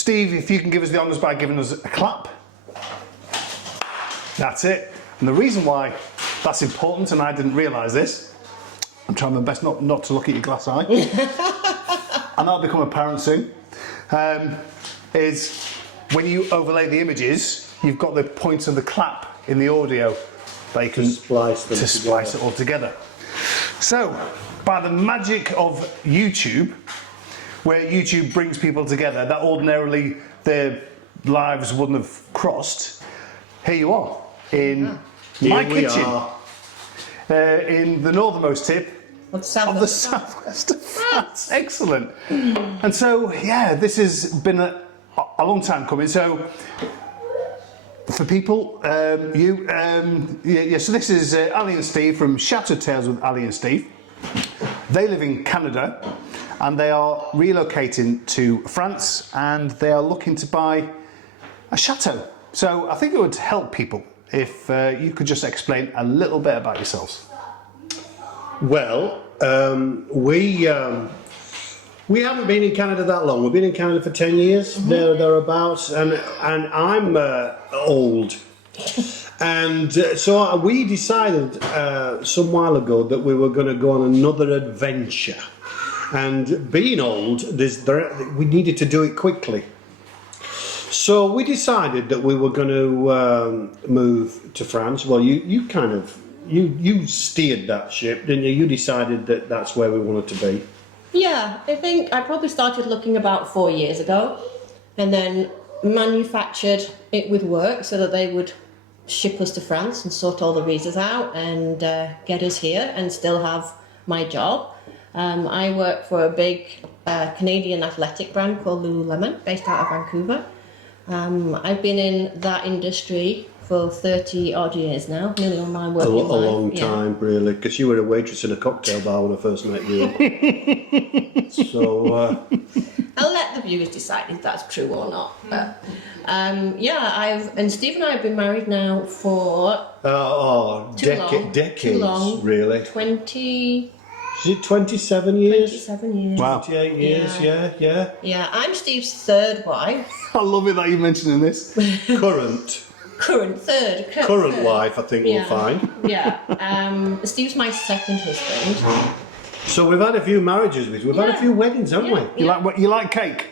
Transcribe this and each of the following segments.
Steve, if you can give us the honours by giving us a clap. That's it. And the reason why that's important, and I didn't realise this, I'm trying my best not to look at your glass eye, and that'll become apparent soon, is when you overlay the images, you've got the point of the clap in the audio that you can splice it all together. So, by the magic of YouTube, where YouTube brings people together that ordinarily their lives wouldn't have crossed, here you are in my kitchen, in the northernmost tip of the southwest of France. Excellent. And so, yeah, this has been a long time coming. So, for people, so this is Ali and Steve from Chateau Tales with Ali and Steve. They live in Canada and they are relocating to France and they are looking to buy a chateau. So I think it would help people if you could just explain a little bit about yourselves. Well, we haven't been in Canada that long. We've been in Canada for 10 years, thereabouts, and I'm old. And so we decided some while ago that we were going to go on another adventure. And being old, we needed to do it quickly. So we decided that we were going to move to France. Well, you steered that ship, didn't you? You decided that that's where we wanted to be. Yeah, I think I probably started looking about 4 years ago, and then manufactured it with work so that they would ship us to France and sort all the visas out and get us here and still have my job. I work for a big Canadian athletic brand called Lululemon, based out of Vancouver. I've been in that industry for 30 odd years now, nearly all my working life. A long time, really, because you were a waitress in a cocktail bar when I first met you. So I'll let the viewers decide if that's true or not. But and Steve and I have been married now for decades, too long. Really. 20. Is it 27 years? 27 years. Wow. 28 years, yeah. Yeah, I'm Steve's third wife. I love it that you're mentioning this. Current wife, I think we'll find. Yeah. Steve's my second husband. So we've had a few marriages, we've had a few weddings, haven't we? You like cake?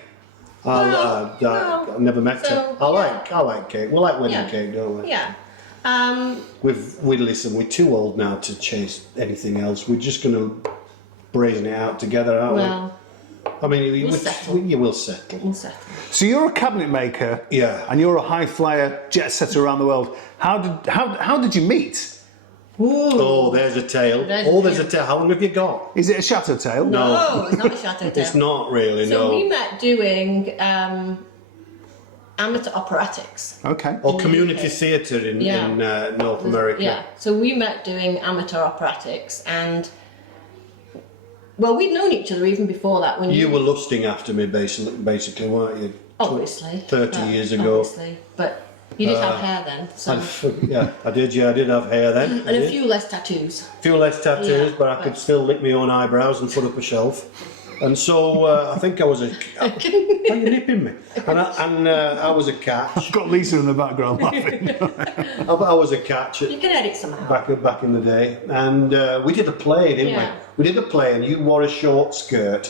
I've never met her. I like cake. We like wedding cake, don't we? Yeah. Listen, we're too old now to chase anything else. We're just going to brazen it out together, aren't we? I mean, we'll settle. You will settle. We'll settle. So you're a cabinet maker, and you're a high flyer jet setter around the world. How did you meet? Ooh. Oh, there's a tale. There's a tale. How long have you got? Is it a Chateau tale? No, it's not a Chateau tale. It's not really. So we met doing amateur operatics. Okay. Or community theatre in North America. Yeah. So we met doing amateur operatics and. Well, we'd known each other even before that. When you were lusting after me, basically, weren't you? Obviously. 30 years ago. Obviously, but you did have hair then. So. I did. Yeah, I did have hair then. And a few less tattoos. But I could still lick my own eyebrows and put up a shelf. And so I think I was a. Are you nipping me? And I was a catch. I've got Lisa in the background laughing. I was a catch. You can edit somehow. Back in the day, and we did a play, didn't we? We did a play, and you wore a short skirt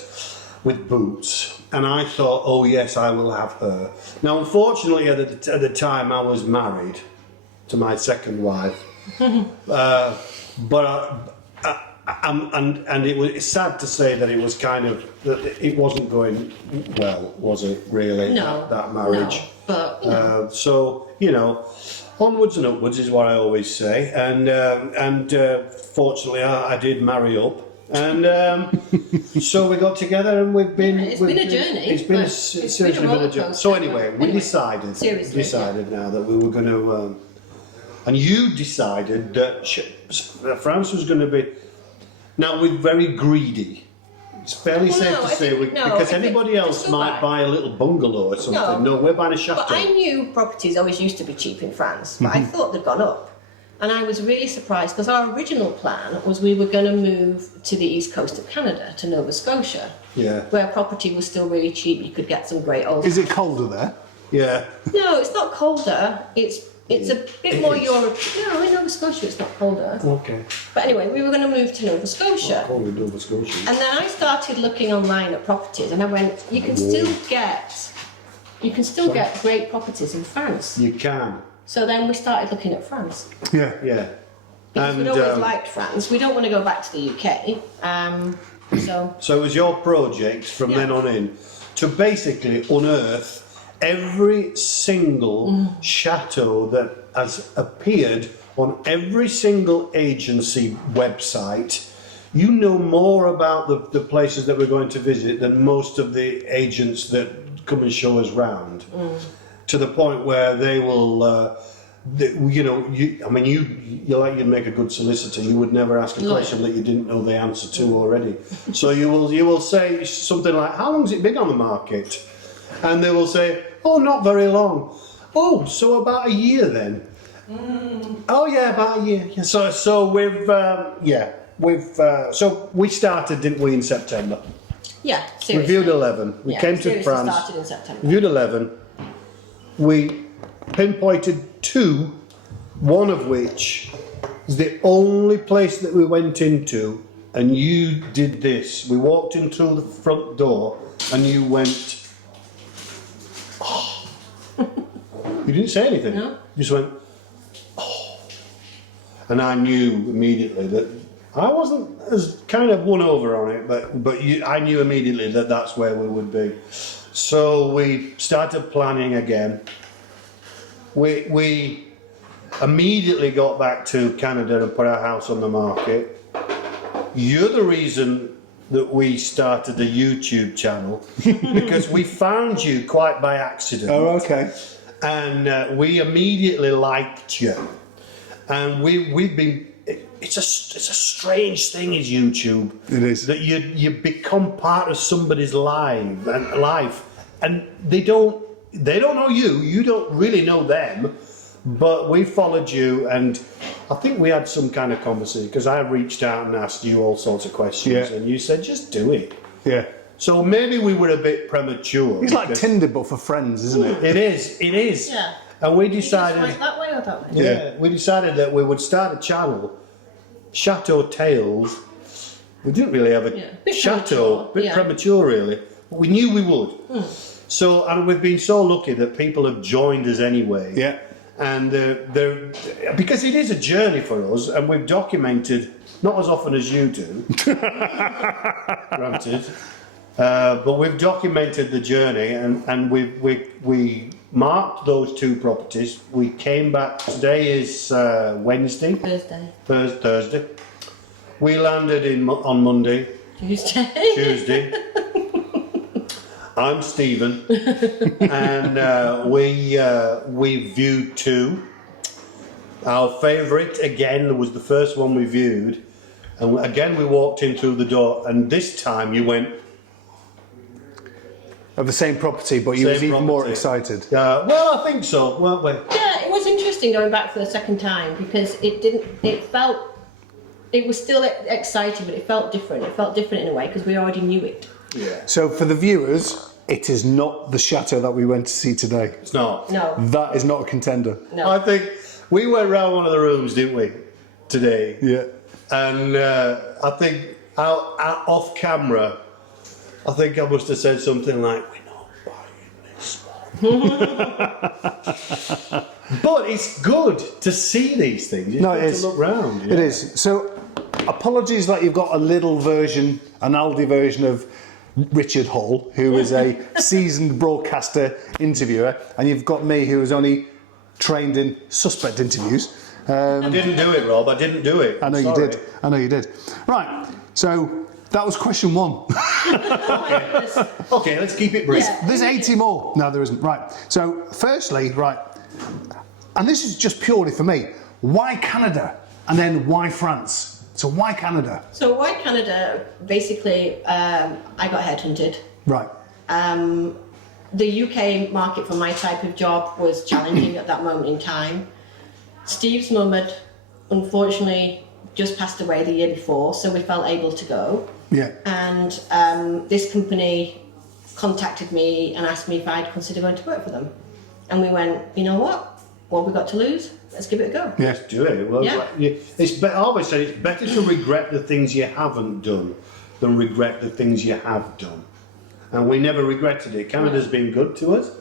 with boots, and I thought, oh yes, I will have her. Now, unfortunately, at the time, I was married to my second wife, and it's sad to say that it was it wasn't going well, was it? Really? No. That marriage. No, but so onwards and upwards is what I always say, and fortunately I did marry up, and so we got together and we've been. It's been a journey. It's been a journey. So anyway, we decided now that we were going to, and you decided that France was going to be. Now we're very greedy. It's fairly safe to say because anybody else might buy a little bungalow or something. No, we're buying a chateau. But I knew properties always used to be cheap in France, but I thought they'd gone up. And I was really surprised because our original plan was we were going to move to the east coast of Canada, to Nova Scotia, where property was still really cheap. You could get some great old. Is it colder there? Yeah. No, it's not colder. It's a bit more European. No, in Nova Scotia it's not colder. Okay. But anyway, we were going to move to Nova Scotia. Call me Nova Scotia. And then I started looking online at properties, and I went, you can still get great properties in France. You can. So then we started looking at France. Yeah. Yeah. Because we'd always liked France. We don't want to go back to the UK. So it was your project from then on in to basically unearth every single chateau that has appeared on every single agency website. You know more about the places that we're going to visit than most of the agents that come and show us round. To the point where they will, you're like you'd make a good solicitor. You would never ask a question that you didn't know the answer to already. So you will say something like, "How long's it been on the market?" And they will say, "Oh, not very long." "Oh, so about a year then?" "Oh yeah, about a year." Yeah. So we started, didn't we, in September? yeah, seriously. We viewed 11. We came to seriously France. started in September. Viewed 11. We pinpointed 2, one of which is the only place that we went into, and you did this. We walked in through the front door, and you went, "Oh." You didn't say anything. No. You just went, "Oh." And I knew immediately that I wasn't as kind of won over on it, but I knew immediately that that's where we would be. So we started planning again. We immediately got back to Canada and put our house on the market. You're the reason that we started a YouTube channel because we found you quite by accident. Oh, okay. And we immediately liked you. And we've been. It's a strange thing, is YouTube. It is. That you become part of somebody's life, and they don't know you. You don't really know them, but we followed you, and I think we had some kind of conversation because I reached out and asked you all sorts of questions, and you said just do it. Yeah. So maybe we were a bit premature. It's like Tinder but for friends, isn't it? It is. Yeah. And we You just decided. went that way or that way? Yeah, we decided that we would start a channel, Chateau Tales. We didn't really have a Bit chateau, premature, bit premature really. But we knew we would. So, and we've been so lucky that people have joined us anyway. Yeah. And because it is a journey for us, and we've documented, not as often as you do, granted, but we've documented the journey, and we marked those 2 properties. We came back. Today is Wednesday. Thursday. We landed on Monday. Tuesday. I'm Stephen, and we viewed 2. Our favourite again was the first one we viewed, and again we walked in through the door, and this time you went. Of the same property, but you was even more excited. Well, I think so, weren't we? Yeah, it was interesting going back for the second time because it was still exciting, but it felt different. It felt different in a way because we already knew it. Yeah. So for the viewers, it is not the chateau that we went to see today. It's not. No. That is not a contender. No. I think we went round one of the rooms, didn't we, today? Yeah. And I think out off camera, I think I must have said something like, "We're not buying this one." But it's good to see these things. It's good to look round. Yeah. It is. So, apologies that you've got a little version, an Aldi version of Richard Hall, who is a seasoned broadcaster interviewer, and you've got me, who is only trained in suspect interviews. I didn't do it, Rob. I didn't do it. I know you did. I know you did. Right. So that was question 1. Okay, let's keep it brief. Yeah. There's 80 more. No, there isn't. Right. So, firstly, right, and this is just purely for me. Why Canada, and then why France? So why Canada? So why Canada? Basically, I got headhunted. Right. The UK market for my type of job was challenging at that moment in time. Steve's mum had unfortunately just passed away the year before, so we felt able to go. Yeah. And this company contacted me and asked me if I'd consider going to work for them. And we went, you know what have we got to lose? Let's give it a go. Yes. Do it. Well, Yeah. I always say it's better to regret the things you haven't done than regret the things you have done. And we never regretted it. Canada's been good to us.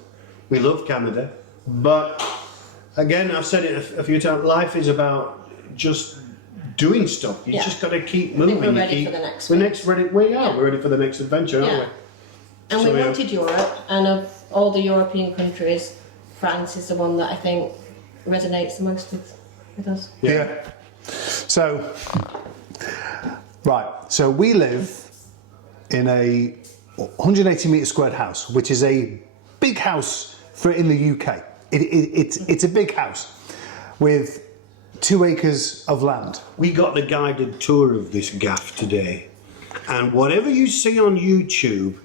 We love Canada. But again, I've said it a few times, life is about just doing stuff. You just got to keep moving. we're ready for the next one. We're ready for the next adventure, aren't we? And So we wanted Europe, and of all the European countries, France is the one that I think resonates the most with us. Yeah. So, right. So we live in a 180 metre squared house, which is a big house for in the UK. It's a big house with 2 acres of land. We got the guided tour of this gaff today, and whatever you see on YouTube,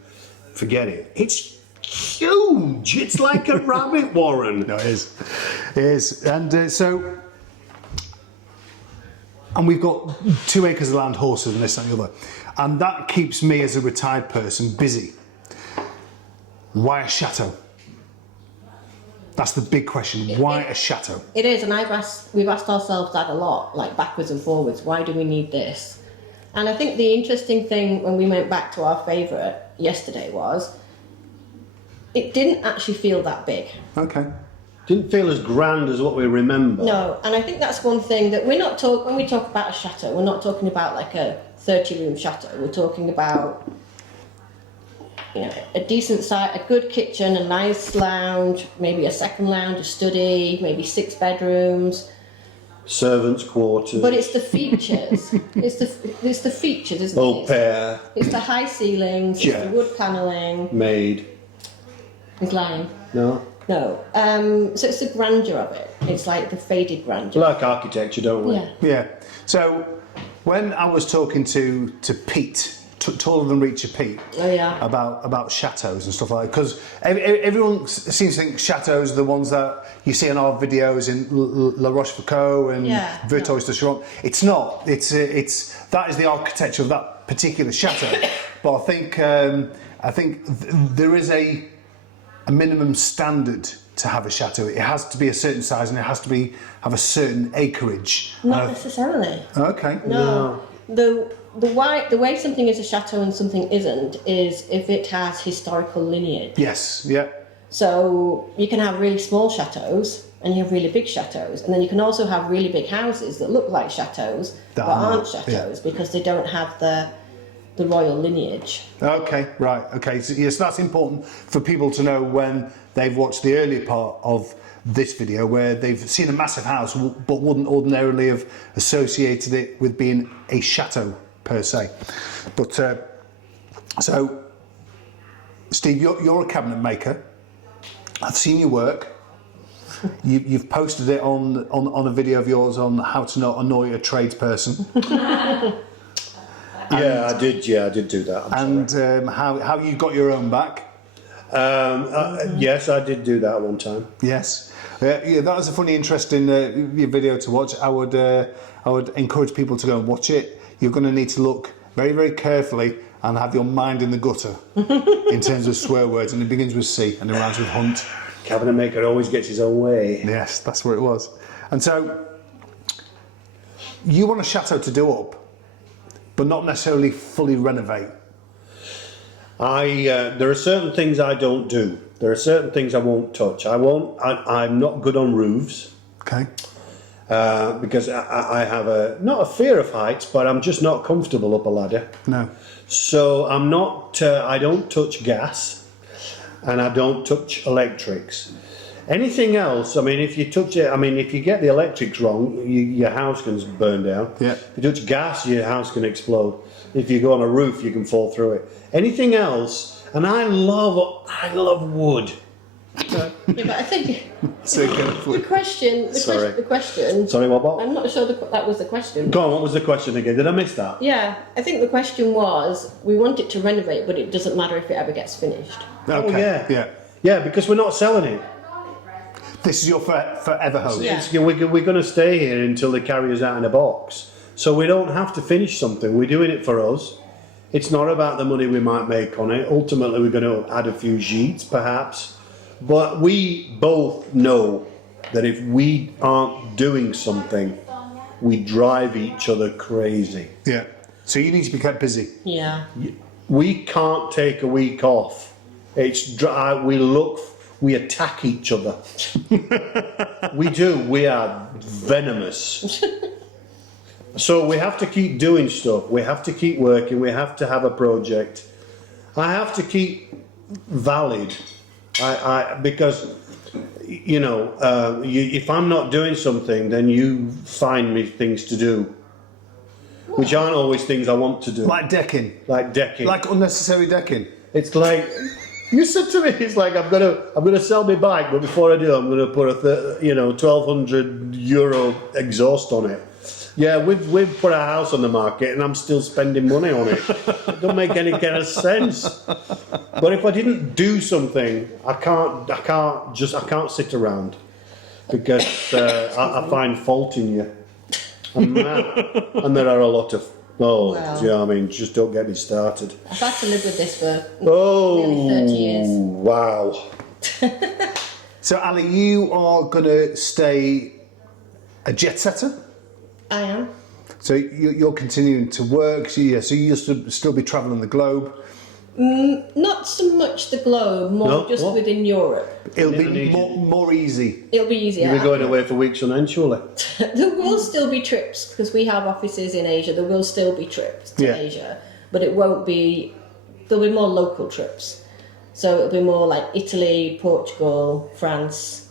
forget it. It's huge. It's like a rabbit warren. No, it is. It is. And and we've got 2 acres of land, horses, and this and the other. And that keeps me as a retired person busy. Why a chateau? That's the big question. Why a chateau? It is, and we've asked ourselves that a lot, like backwards and forwards. Why do we need this? And I think the interesting thing when we went back to our favourite yesterday was it didn't actually feel that big. Okay. Didn't feel as grand as what we remember. No, and I think that's one thing that when we talk about a chateau, we're not talking about like a 30-room chateau. We're talking about, you know, a decent size, a good kitchen, a nice lounge, maybe a second lounge, a study, maybe 6 bedrooms. Servants' quarters. But it's the features. it's the features, isn't it? Au pair. It's the high ceilings. It's Yeah. the wood panelling. Maid. He's lying. No? No. So it's the grandeur of it. It's like the faded grandeur. We like architecture, don't we? Yeah. Yeah. So when I was talking to Pete, Taller Than Reacher Pete, Oh yeah. about chateaus and stuff like that, because everyone seems to think chateaus are the ones that you see in our videos in La Rochefoucauld and Yeah, Vertois de Charonne. It's not. It's that is the architecture of that particular chateau. But I think there is a minimum standard to have a chateau. It has to be a certain size and it has to have a certain acreage. Not necessarily. Okay. No. The way something is a chateau and something isn't is if it has historical lineage. Yes. Yeah. So you can have really small chateaus and you have really big chateaus, and then you can also have really big houses that look like chateaus but aren't chateaus because they don't have the royal lineage. Okay, right, okay. So, yes, that's important for people to know when they've watched the earlier part of this video where they've seen a massive house but wouldn't ordinarily have associated it with being a chateau per se. But, so, Steve, you're a cabinet maker. I've seen your work. You've posted it on a video of yours on how to not annoy a tradesperson. Yeah, I did do that. How you got your own back. Yes, I did do that one time. Yes, yeah, that was a funny, interesting video to watch. I would encourage people to go and watch it. You're going to need to look very, very carefully and have your mind in the gutter in terms of swear words, and it begins with C and it rhymes with hunt. Cabinet maker always gets his own way. Yes, that's where it was. And so you want a chateau to do up, but not necessarily fully renovate. There are certain things I don't do. There are certain things I won't touch. I'm not good on roofs. Okay. Because I have not a fear of heights, but I'm just not comfortable up a ladder. No. So I'm not. I don't touch gas, and I don't touch electrics. Anything else? I mean, if you touch it, if you get the electrics wrong, your house can burn down. Yeah. If you touch gas, your house can explode. If you go on a roof, you can fall through it. Anything else? And I love wood. Yeah, but I think So the question. Sorry, what? I'm not sure that was the question. Go on. What was the question again? Did I miss that? Yeah, I think the question was we want it to renovate, but it doesn't matter if it ever gets finished. Okay. Oh, yeah. Yeah. Yeah, because we're not selling it. This is your forever home. Yeah. We're going to stay here until they carry us out in a box. So we don't have to finish something. We're doing it for us. It's not about the money we might make on it. Ultimately, we're going to add a few sheets, perhaps. But we both know that if we aren't doing something, we drive each other crazy. Yeah. So you need to be kept busy. Yeah. We can't take a week off. We attack each other. We do. We are venomous. So we have to keep doing stuff. We have to keep working. We have to have a project. I have to keep valid. Because, you know, if I'm not doing something, then you find me things to do, which aren't always things I want to do. Like decking. Like decking. Like unnecessary decking. It's like you said to me, it's like I'm gonna sell my bike, but before I do, I'm gonna put a €1,200 exhaust on it. Yeah, we've put our house on the market, and I'm still spending money on it. It doesn't make any kind of sense. But if I didn't do something, I can't sit around because I find fault in you, and there are a lot of. Oh, Wow. do you know what I mean? Just don't get me started. I've had to live with this for nearly 30 years. Wow. So Ali, you are going to stay a jet setter? I am. So you're continuing to work, so you'll still be travelling the globe. Not so much the globe, more just within Europe. It'll be more easy. It'll be easier. You'll be going away for weeks on end, surely. There will still be trips, because we have offices in Asia, there will still be trips to Asia, but it won't be, there'll be more local trips. So it'll be more like Italy, Portugal, France.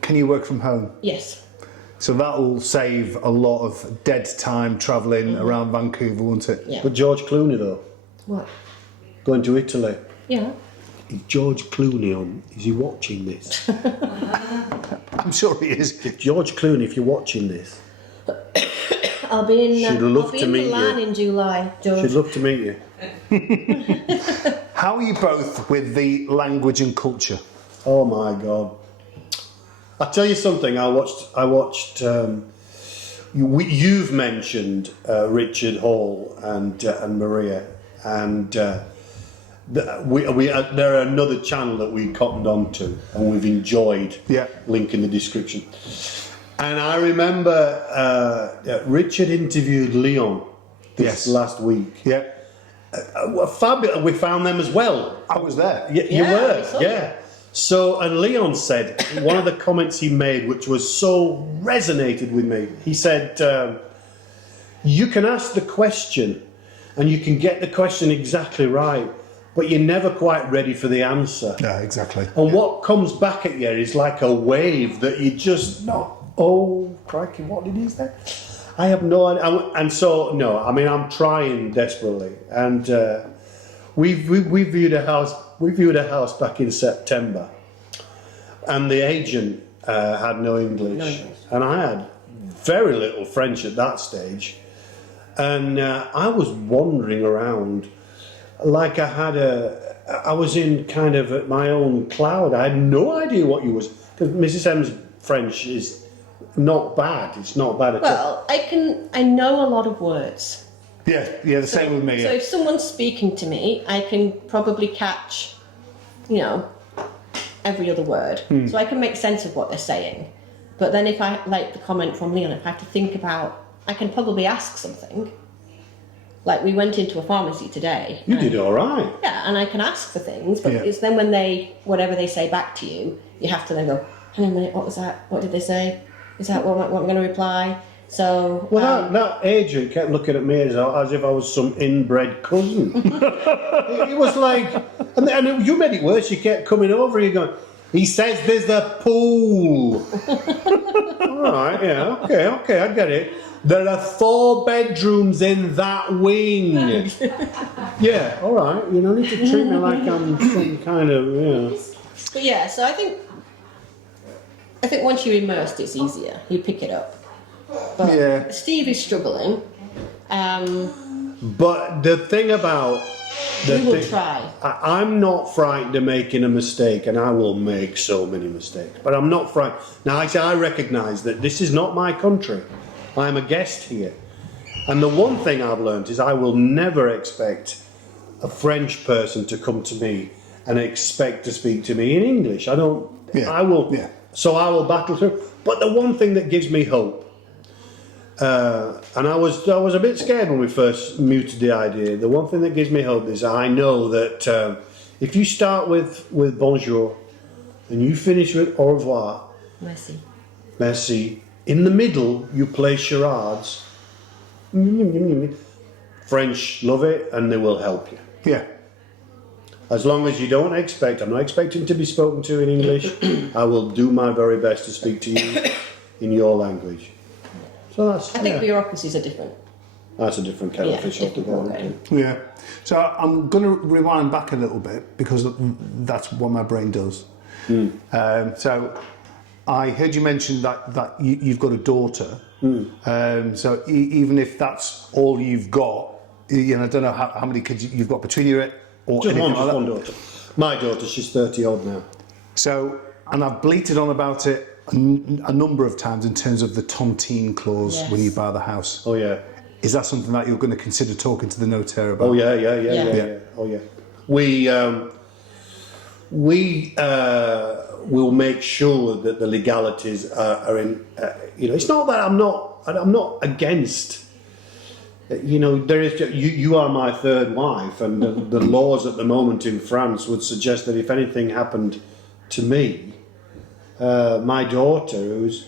Can you work from home? Yes. So that'll save a lot of dead time travelling around Vancouver, won't it? Yeah. But George Clooney, though, What? going to Italy. Yeah. Is George Clooney on? Is he watching this? I'm sure he is. George Clooney, if you're watching this, I'll be in, She'd love I'll be to in meet Milan you. in July, George. she'd love to meet you. How are you both with the language and culture? Oh my God! I'll tell you something. I watched. You've mentioned Richard Hall and Maria, and they're another channel that we cottoned onto and we've enjoyed. Yeah. Link in the description. And I remember Richard interviewed Leon this last week. Yeah. Fabulous. We found them as well. I was there. You Yeah, were, we saw yeah. So, and Leon said, one of the comments he made, which was so resonated with me, he said, you can ask the question and you can get the question exactly right, but you're never quite ready for the answer. Yeah, exactly. And what comes back at you is like a wave that you just not, oh, crikey, what did he say? I have no idea. And so, no, I mean, I'm trying desperately. And we viewed a house. We viewed a house back in September, and the agent had no English, and I had very little French at that stage, and I was wandering around like I was in kind of my own cloud. I had no idea what you was, because Mrs. M's French is not bad. It's not bad at all. Well, I know a lot of words. Yeah, the same with me. So if someone's speaking to me, I can probably catch, every other word. So I can make sense of what they're saying. But then if I, like the comment from Leon, if I have to think about, I can probably ask something. Like we went into a pharmacy today. You did all right. Yeah, and I can ask for things, but it's then when whatever they say back to you, you have to then go, hang on a minute, what was that? What did they say? Is that what I'm going to reply? So that agent kept looking at me as if I was some inbred cousin. It was like, and you made it worse. You kept coming over. You going, he says there's a pool. All right, yeah, okay, I get it. There are 4 bedrooms in that wing. Yeah, all right. You don't need to treat me like I'm some kind of, But yeah, so I think once you're immersed, it's easier. You pick it up. But Steve is struggling. But the thing about We will try. I'm not frightened of making a mistake, and I will make so many mistakes, but I'm not frightened. Now, I recognise that this is not my country. I'm a guest here. And the one thing I've learned is I will never expect a French person to come to me and expect to speak to me in English. I don't. Yeah. I will. Yeah. So I will battle through. But the one thing that gives me hope, and I was a bit scared when we first mooted the idea. The one thing that gives me hope is I know that if you start with bonjour and you finish with au revoir, merci. In the middle, you play charades. French love it, and they will help you. Yeah. As long as you don't expect, I'm not expecting to be spoken to in English. I will do my very best to speak to you in your language. So that's. I think bureaucracies are different. That's a different kettle of fish altogether. Yeah. So I'm going to rewind back a little bit because that's what my brain does. So I heard you mention that you've got a daughter. So even if that's all you've got, I don't know how many kids you've got between you or Just anything like that. one daughter. My daughter, she's 30 odd now. So, and I've bleated on about it a number of times in terms of the tontine clause when you buy the house. Oh yeah. Is that something that you're going to consider talking to the notaire about? Oh yeah. Oh yeah. We will make sure that the legalities are in. It's not that I'm not against. There is. You are my third wife, and the laws at the moment in France would suggest that if anything happened to me, my daughter, who's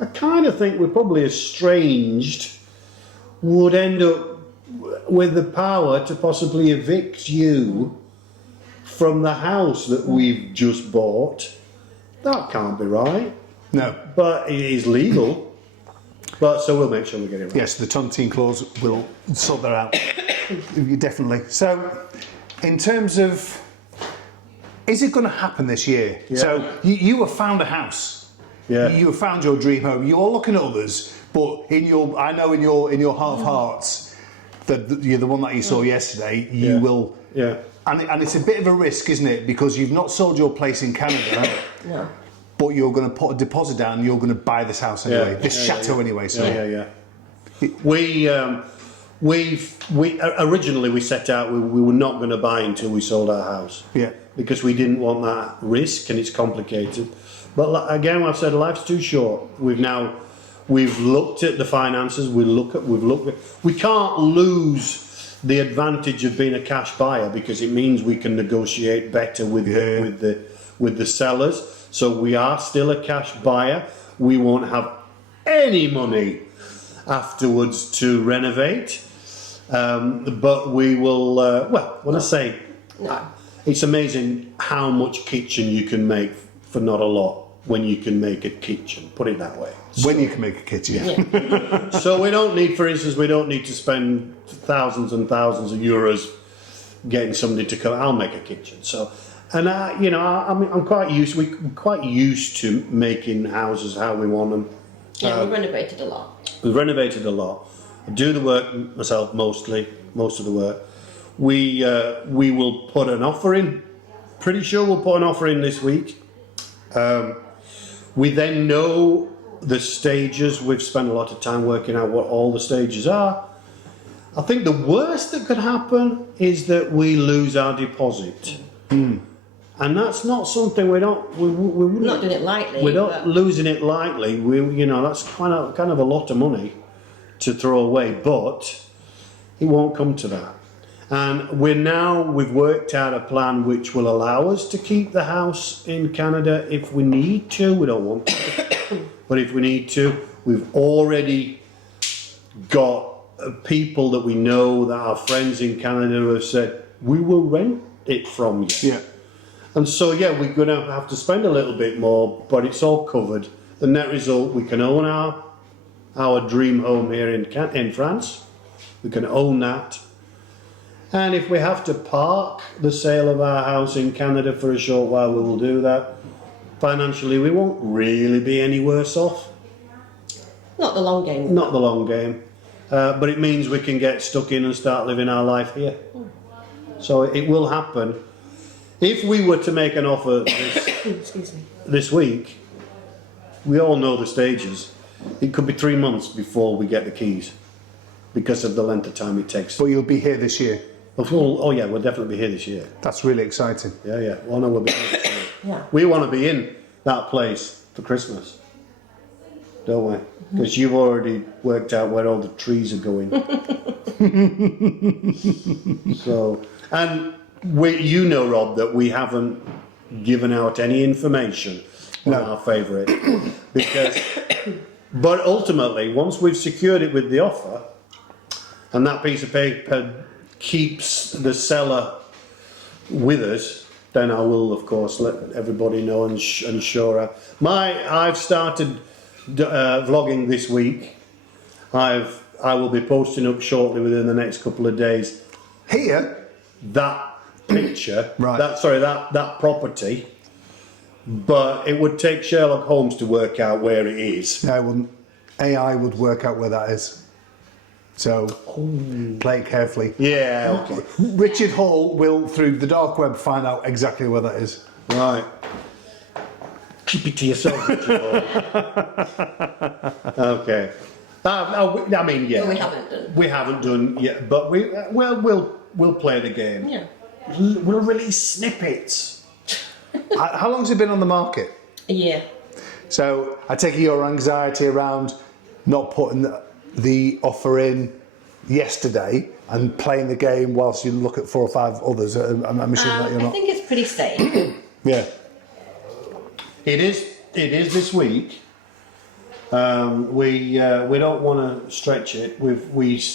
I kind of think we're probably estranged, would end up with the power to possibly evict you from the house that we've just bought. That can't be right. No. But it is legal. But so we'll make sure we get it right. Yes, the tontine clause will sort that out. Definitely. So, in terms of, is it going to happen this year? Yeah. So you have found a house. Yeah. You have found your dream home. You're looking at others, but in your heart of hearts, the one that you saw yesterday, you will. Yeah. And it's a bit of a risk, isn't it? Because you've not sold your place in Canada. No. But you're going to put a deposit down and you're going to buy this house anyway, this chateau anyway. So We originally we set out we were not going to buy until we sold our house. Yeah. Because we didn't want that risk, and it's complicated. But again, I've said life's too short. We've looked at the finances. We can't lose the advantage of being a cash buyer because it means we can negotiate better with the sellers. So we are still a cash buyer. We won't have any money afterwards to renovate, but we will. When I say, it's amazing how much kitchen you can make for not a lot when you can make a kitchen. Put it that way. When you can make a kitchen. Yeah. So we don't need, for instance, to spend thousands and thousands of euros getting somebody to come. I'll make a kitchen. So. And I'm quite used. We're quite used to making houses how we want them. Yeah, we renovated a lot. We've renovated a lot. I do the work myself most of the work. We will put an offer in. Pretty sure we'll put an offer in this week. We then know the stages. We've spent a lot of time working out what all the stages are. I think the worst that could happen is that we lose our deposit. And that's not something we're not doing it lightly. We're not losing it lightly. That's kind of a lot of money to throw away, but it won't come to that. And we've worked out a plan which will allow us to keep the house in Canada if we need to. We don't want to, but if we need to, we've already got people that we know that are friends in Canada who have said we will rent it from you. Yeah. And so, we're going to have to spend a little bit more, but it's all covered. The net result, we can own our dream home here in France. We can own that. And if we have to park the sale of our house in Canada for a short while, we will do that. Financially, we won't really be any worse off. Not the long game. Not the long game. But it means we can get stuck in and start living our life here. So it will happen. If we were to make an offer Excuse me. this week, we all know the stages. It could be 3 months before we get the keys because of the length of time it takes. But you'll be here this year. Oh yeah, we'll definitely be here this year. That's really exciting. Yeah. Well, no, we'll be here this year. Yeah. We want to be in that place for Christmas, don't we? Because you've already worked out where all the trees are going. So, and you know, Rob, that we haven't given out any information on our favourite because. But ultimately, once we've secured it with the offer, and that piece of paper keeps the seller with us, then I will, of course, let everybody know and show her. I've started vlogging this week. I will be posting up shortly within the next couple of days. Here, that picture, right? That property. But it would take Sherlock Holmes to work out where it is. No, it wouldn't. AI would work out where that is. So play it carefully. Yeah, okay. Richard Hall will, through the dark web, find out exactly where that is. Right. Keep it to yourself, Richard Hall. Okay. I mean, yeah. Well, we haven't done. We haven't done yet, but we'll play the game. Yeah. We'll release snippets. How long's it been on the market? A year. So I take it your anxiety around not putting the offer in yesterday and playing the game whilst you look at 4 or 5 others. I'm assuming that you're not. I think it's pretty safe. Yeah. It is this week. We don't want to stretch it.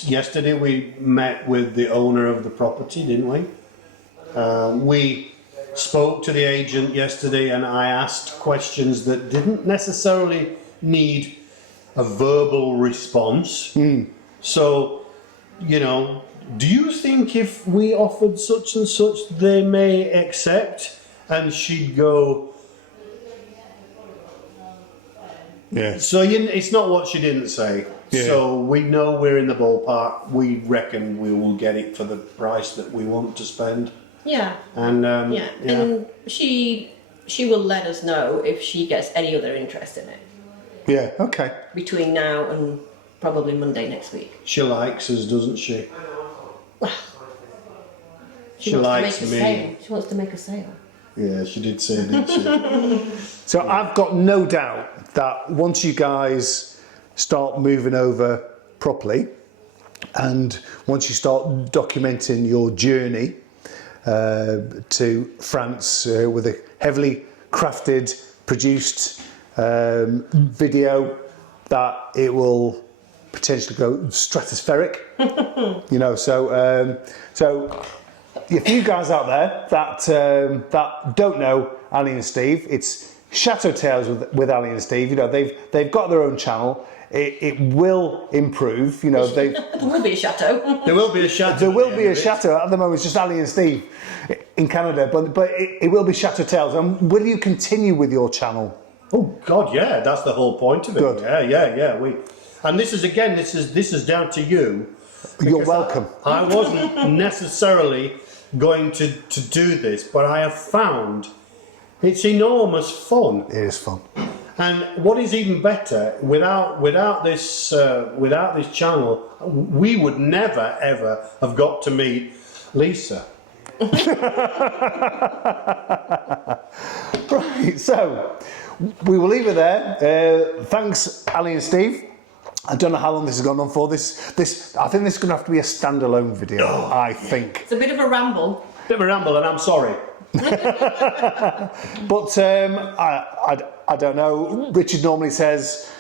Yesterday we met with the owner of the property, didn't we? We spoke to the agent yesterday, and I asked questions that didn't necessarily need a verbal response. So, you know, do you think if we offered such and such, they may accept? And she'd go, Yeah. so it's not what she didn't say. Yeah. So we know we're in the ballpark. We reckon we will get it for the price that we want to spend. Yeah. And And she will let us know if she gets any other interest in it Yeah, okay. between now and probably Monday next week. She likes us, doesn't she? Well, She wants likes to make a me. sale. She wants to make a sale. Yeah, she did say, didn't she? So I've got no doubt that once you guys start moving over properly and once you start documenting your journey to France with a heavily crafted, produced video, that it will potentially go stratospheric. You know, so if you guys out there that don't know Ali and Steve, it's Chateau Tales with Ali and Steve. You know, they've got their own channel. It will improve. You know, There will be a chateau. There will be a chateau. there will be a Chateau. At the moment, it's just Ali and Steve in Canada, but it will be Chateau Tales. And will you continue with your channel? Oh God, yeah, that's the whole point of it. Good. Yeah. And this is down to you. You're welcome. I wasn't necessarily going to do this, but I have found it's enormous fun. It is fun. And what is even better, without this channel, we would never ever have got to meet Lisa. Right, so we will leave it there. Thanks, Ali and Steve. I don't know how long this has gone on for. This I think this is going to have to be a standalone video. I think. It's a bit of a ramble. Bit of a ramble, and I'm sorry. But I don't know. Richard normally says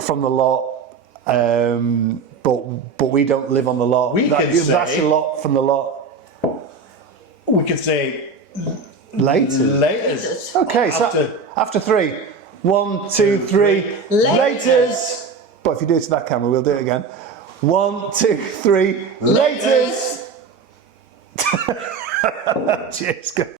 from the lot, but we don't live on the lot. That's a lot from the lot. We could say Later. Okay, so after 3. 1, 2, 3. Laters. But if you do it to that camera, we'll do it again. 1, 2, 3. Laters. Cheers, guys.